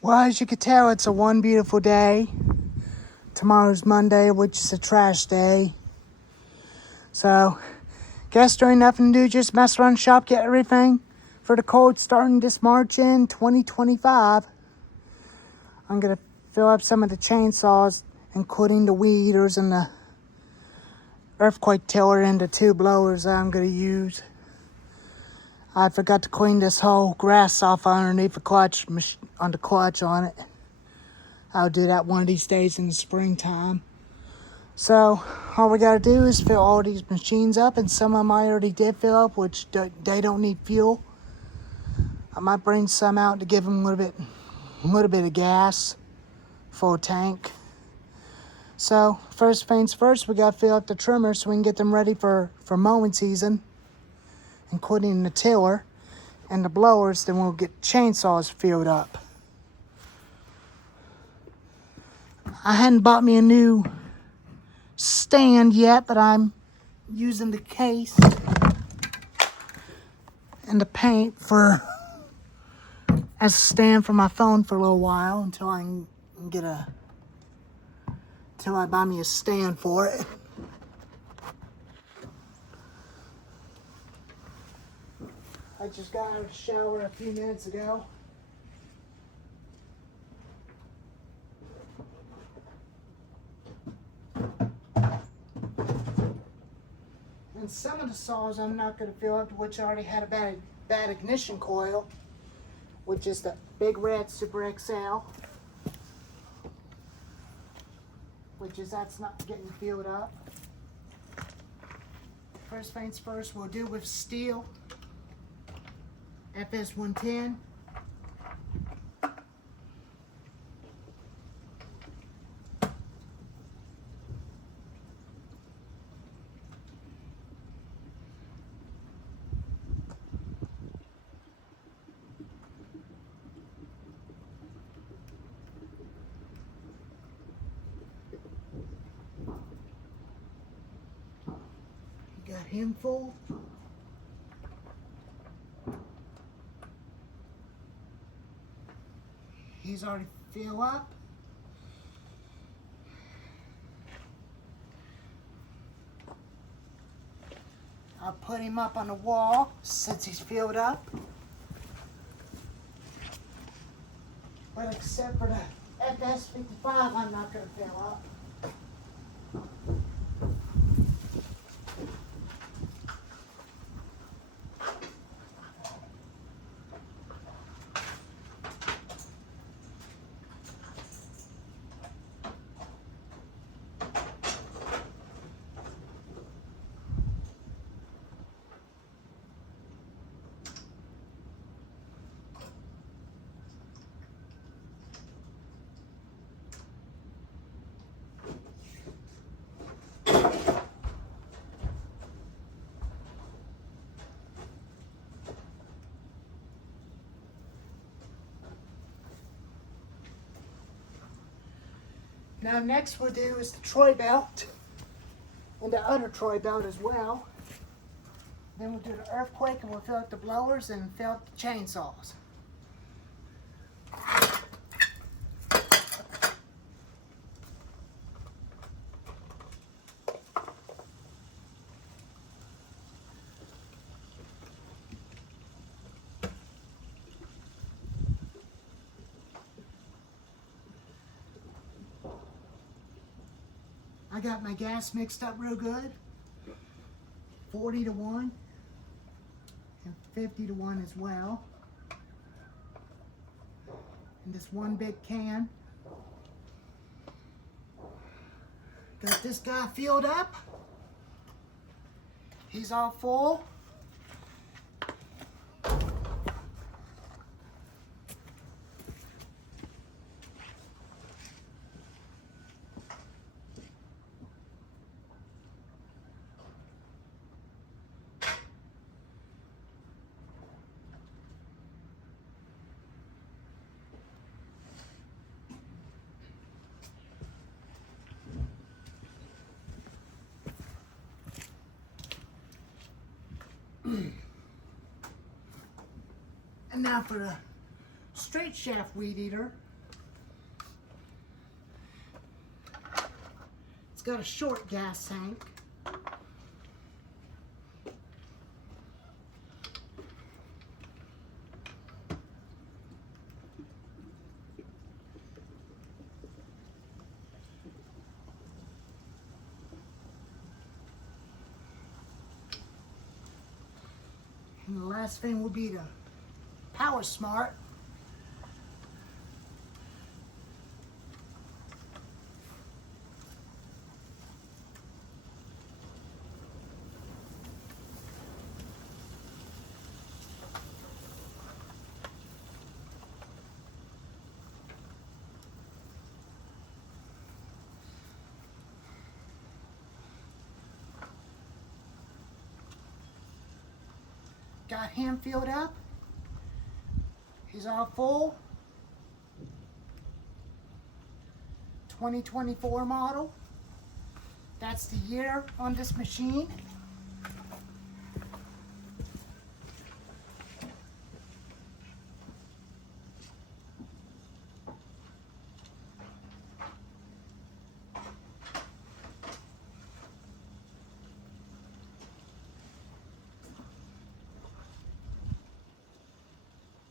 Well, as you can tell, it's a one beautiful day. Tomorrow's Monday, which is a trash day. So, guess there ain't nothing to do, just mess around shop, get everything for the cold starting this March in 2025. I'm going to fill up some of the chainsaws, including the weed eaters and the earthquake tiller and the two blowers that I'm going to use. I forgot to clean this whole grass off underneath the clutch, on the clutch on it. I'll do that one of these days in the springtime. So all we gotta do is fill all these machines up, and some of them I already did fill up, which they don't need fuel. I might bring some out to give them a little bit of gas, full tank. So first things first, we gotta fill up the trimmers so we can get them ready for mowing season, including the tiller and the blowers. Then we'll get chainsaws filled up. I hadn't bought me a new stand yet, but I'm using the case and the paint as a stand for my phone for a little while until I buy me a stand for it. I just got out of the shower a few minutes ago. And some of the saws I'm not going to fill up, which already had a bad ignition coil, which is the big red Super XL, that's not getting filled up. First things first, we'll do with steel FS 110. Got him full. He's already filled up. I'll put him up on the wall since he's filled up. But except for the FS55, I'm not going to fill up. Now next we'll do is the Troy belt and the other Troy belt as well. Then we'll do the earthquake and we'll fill up the blowers and fill up the chainsaws. I got my gas mixed up real good, 40 to 1 and 50 to 1 as well. And this one big can. Got this guy filled up. He's all full. And now for the straight shaft weed eater, It's got a short gas tank. And the last thing will be the Power Smart. Got him filled up. He's all full. 2024 model. That's the year on this machine.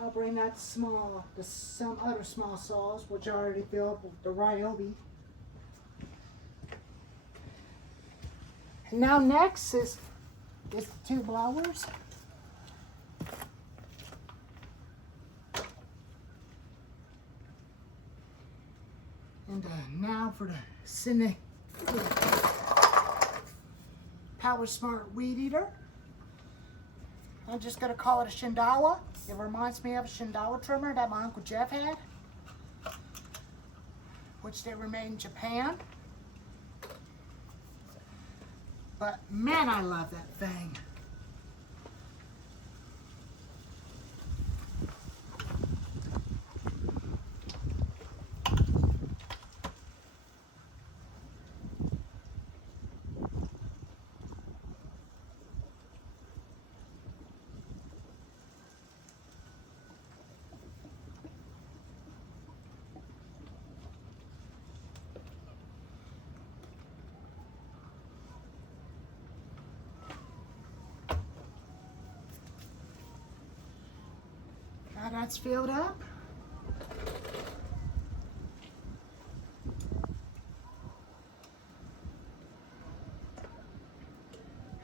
I'll bring that small, some other small saws, which I already filled with the Ryobi. And now next is the two blowers. And now for the Cine Power Smart Weed Eater. I'm just going to call it a Shindawa. It reminds me of a Shindawa trimmer that my Uncle Jeff had, which they were made in Japan. But man, I love that thing. Now that's filled up.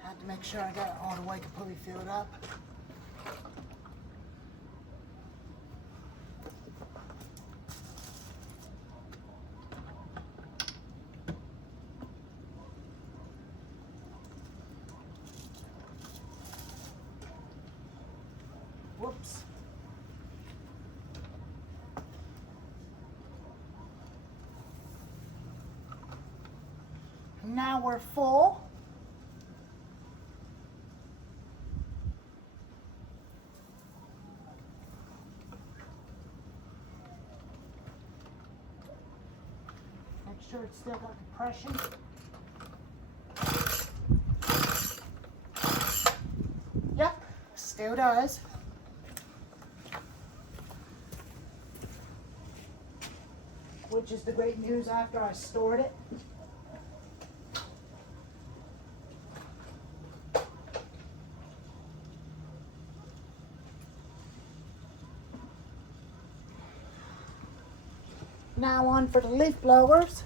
Had to make sure I got it all the way completely filled up. Whoops. Now we're full. Make sure it's still got compression. Yep, still does. Which is the great news after I stored it. Now on for the leaf blowers.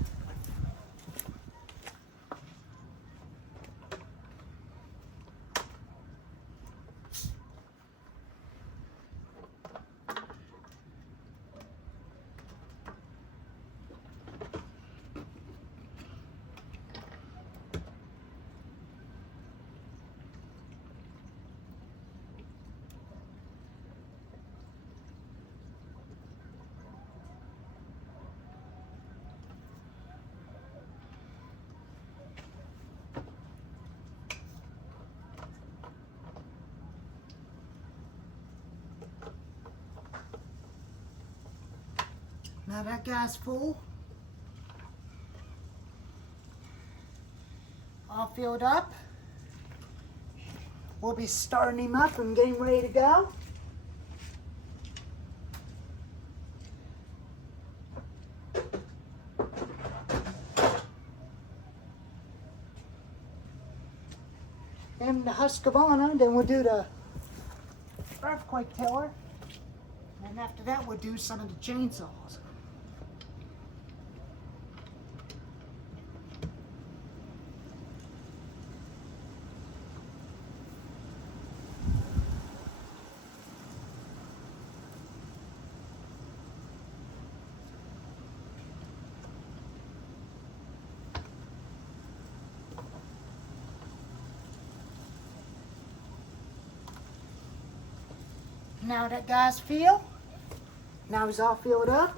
Now that guy's full. All filled up. We'll be starting him up and getting ready to go. and the Husqvarna. Then we'll do the earthquake tiller. And after that, we'll do some of the chainsaws. Now that guy's filled. Now he's all filled up.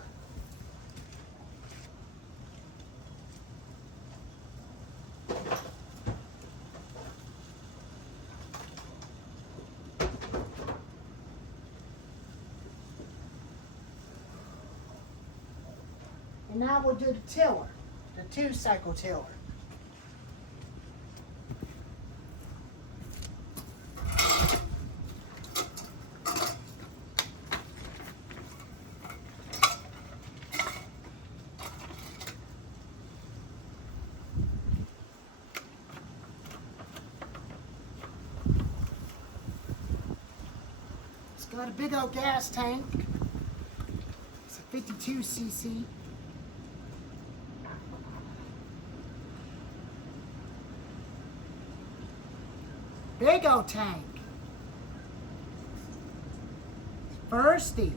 And now we'll do the tiller, the 2-cycle tiller. It's got a big old gas tank. It's a 52 cc. Big old tank. Thirsty.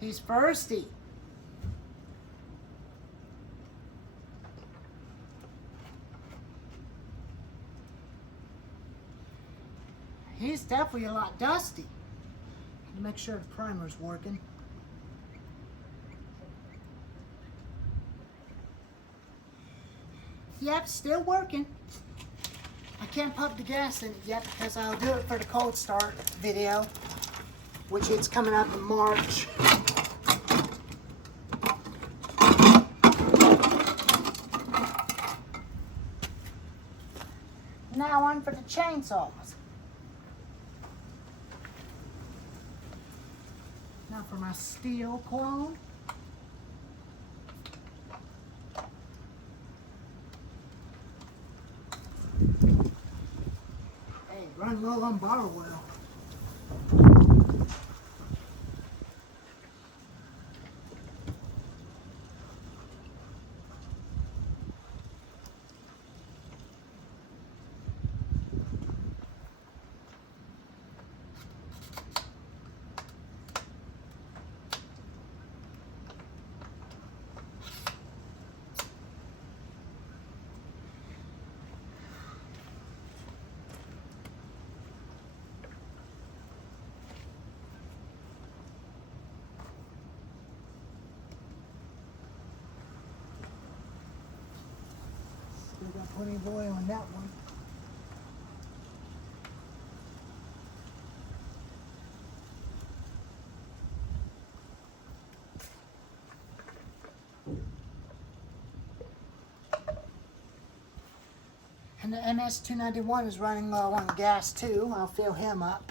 He's thirsty. He's definitely a lot dusty. Make sure the primer's working. Yep, still working. I can't pump the gas in it yet because I'll do it for the cold start video, which is coming up in March. Now on for the chainsaws. Now for my steel clone. Hey, run low on bar oil. Still got plenty of oil on that one. And the MS-291 is running low on gas too. I'll fill him up.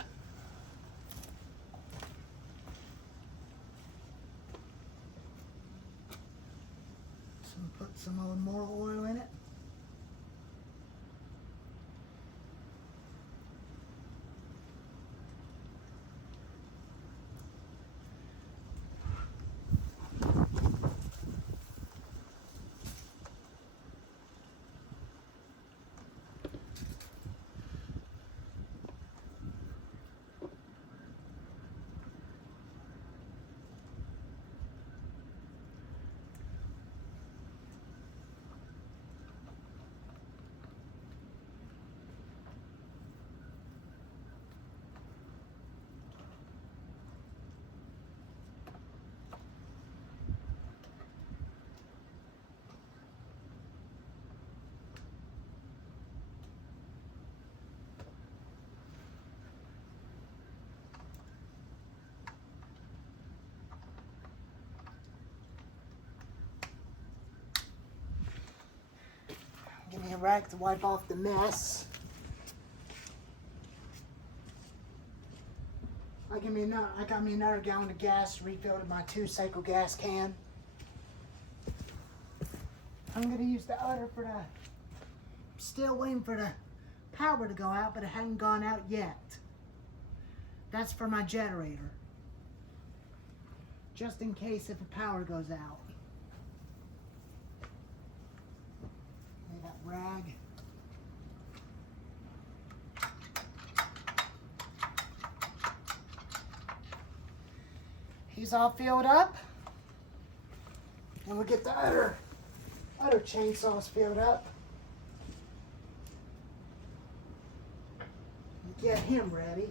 Put some more oil in it. Give me a rag to wipe off the mess. I got me another gallon of gas refilled in my 2-cycle gas can. I'm gonna use the other for the, still waiting for the power to go out, but it hadn't gone out yet. That's for my generator. Just in case if the power goes out. Lay that rag. He's all filled up. And we'll get the other chainsaws filled up. And get him ready.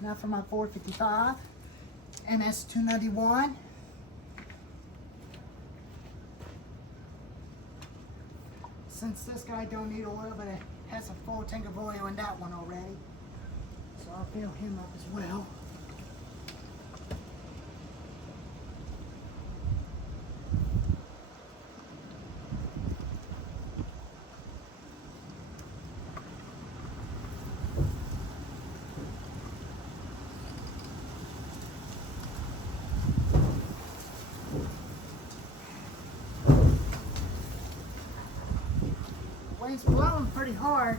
Now for my 455 MS291. Since this guy don't need oil, but it has a full tank of oil in that one already. So I'll fill him up as well. Wind's blowing pretty hard.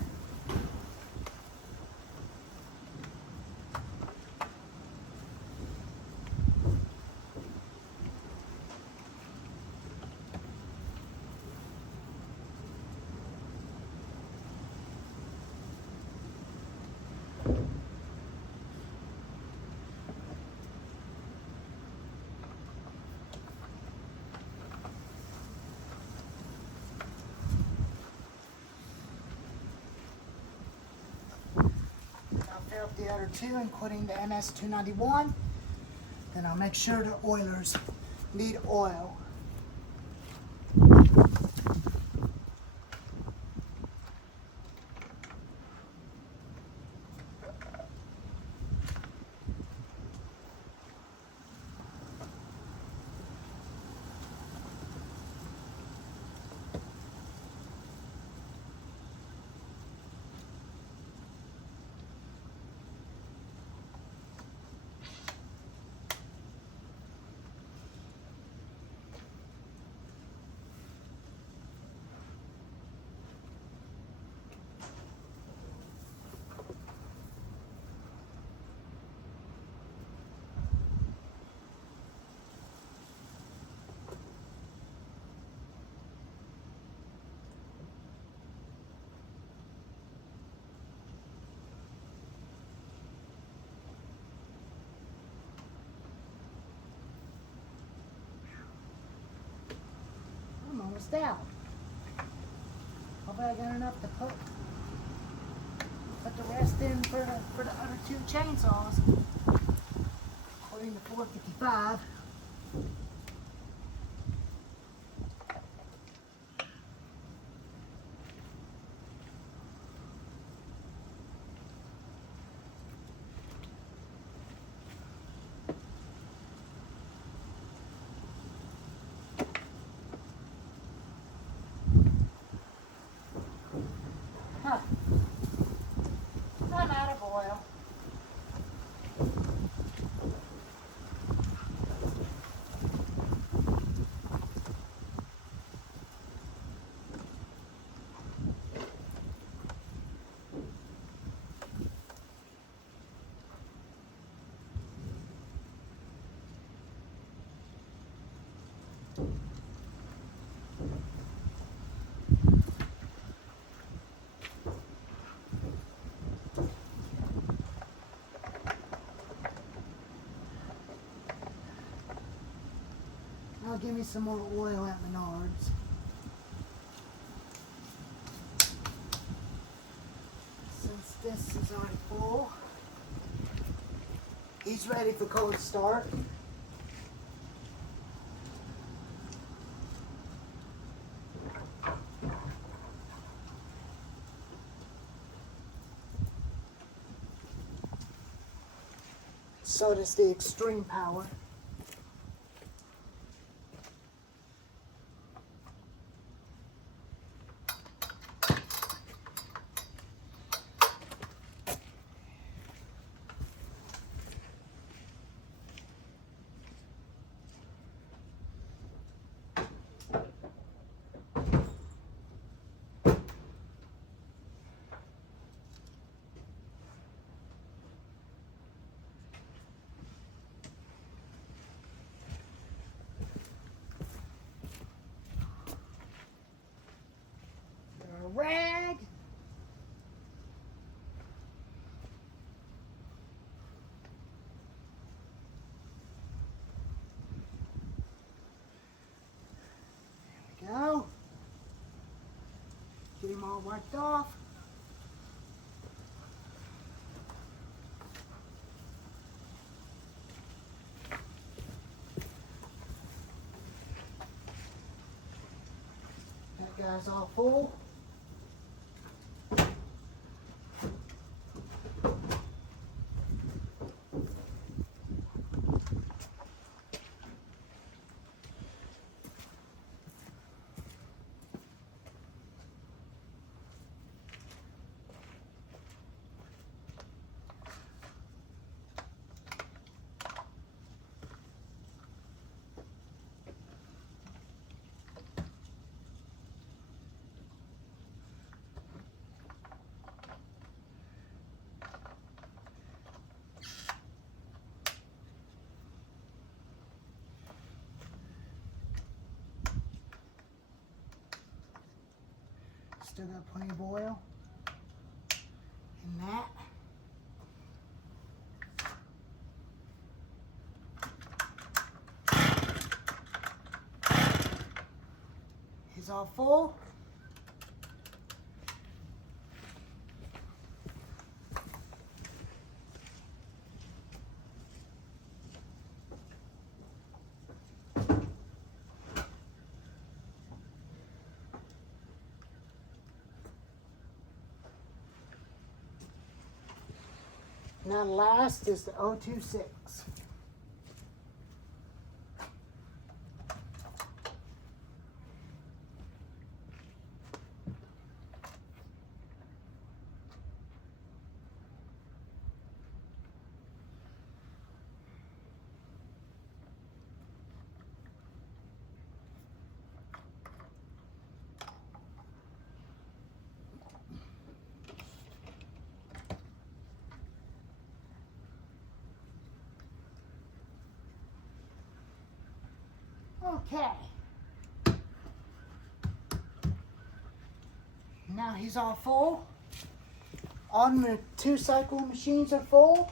Up the other two, including the MS291. Then I'll make sure the oilers need oil. Almost out. Hopefully I got enough to put the rest in for the other two chainsaws. According to 455. Huh. I'm out of oil. Now give me some more oil at Menards. Since this is already full, he's ready for cold start. So does the extreme power. Rag. There we go. Get him all wiped off. That guy's all full. Still got plenty of oil in that. He's all full. Now last is the 026. Okay. Now he's all full. All the 2-cycle machines are full.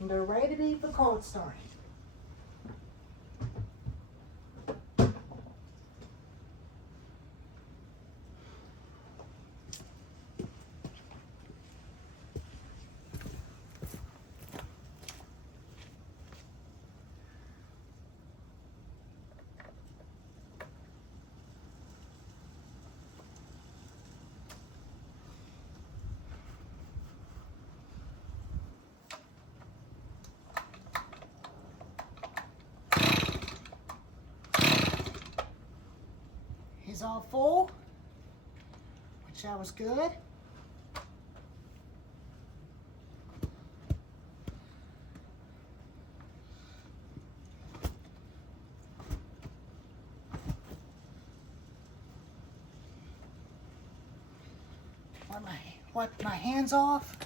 And they're ready to be for cold starting. He's all full, which that was good. Wipe my hands off.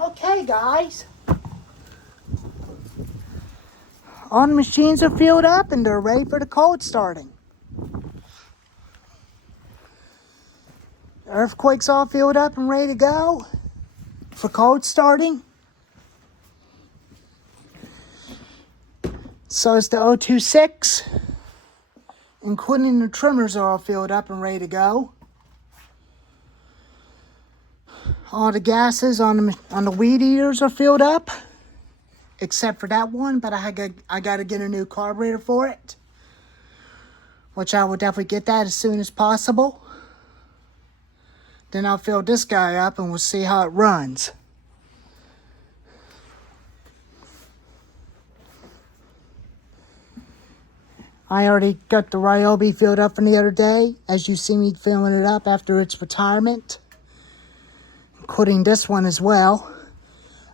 Okay, guys. All the machines are filled up and they're ready for the cold starting. The earthquake's all filled up and ready to go for cold starting. So is the 026, including the trimmers are all filled up and ready to go. All the gases on the weed eaters are filled up, except for that one, but I got to get a new carburetor for it, which I will definitely get that as soon as possible. Then I'll fill this guy up and we'll see how it runs. I already got the Ryobi filled up from the other day, as you see me filling it up after its retirement, including this one as well.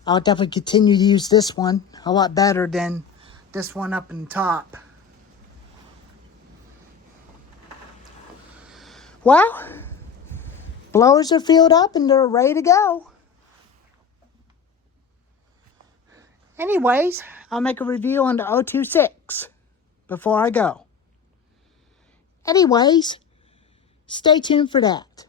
I'll definitely continue to use this one a lot better than this one up in the top. Well, blowers are filled up and they're ready to go. Anyways, I'll make a review on the 026 before I go. Anyways, stay tuned for that.